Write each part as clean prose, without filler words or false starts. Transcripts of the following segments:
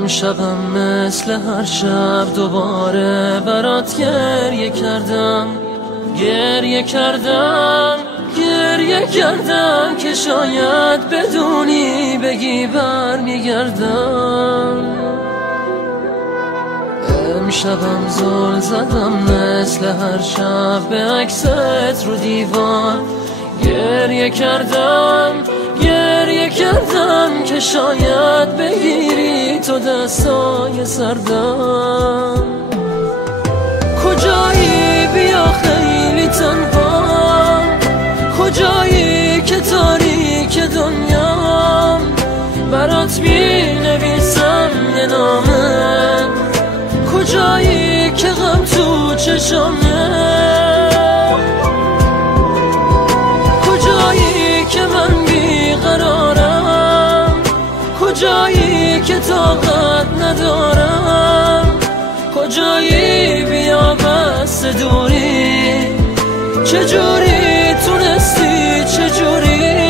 امشبم مثل هر شب دوباره برات گریه کردم، گریه کردم، گریه کردم که شاید بدونی بگی برمیگردم. امشبم زل زدم مثل هر شب به عکست رو دیوار، گریه کردم، گریه کردم که شاید بگیری تو دستای سردم. کجایی بیا خیلی تنها، کجایی که تاریک دنیام، برات می نویسم یه نامه. کجایی که غم تو چشامه، کجایی که من بیقرارم، کجایی که طاقت ندارم، کجایی بیا بس دوری، چجوری تونستی چجوری.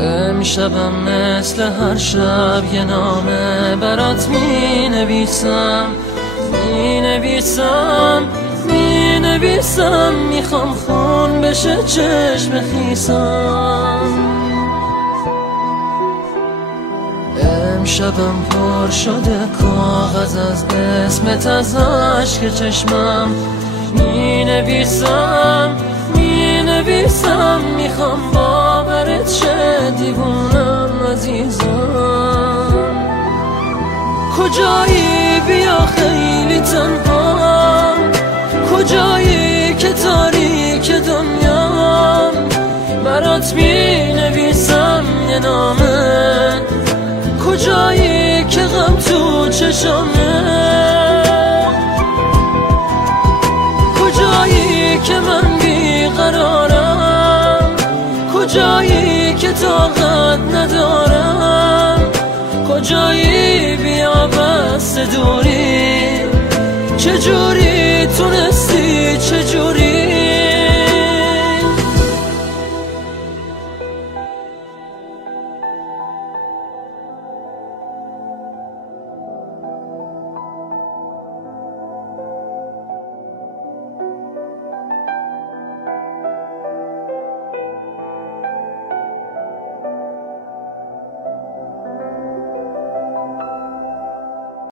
امشبم مثل هر شب یه نامه برات می نویسم، می نویسم، می نویسم، میخوام خون بشه چشم خیسم. امشبم پر شده کاغذ از اسمت، از عشق چشمم می نویسم، می نویسم، میخوام باورت شه دیوونم عزیزم. کجایی بیا خیلی تنها، کجایی که تاریک دنیام، برات می نویسم یه نامه. کجایی که غم تو چشامه، کجایی که من بیقرارم، کجایی که طاقت ندارم، کجایی بیا بس دوری، چجوری تونستی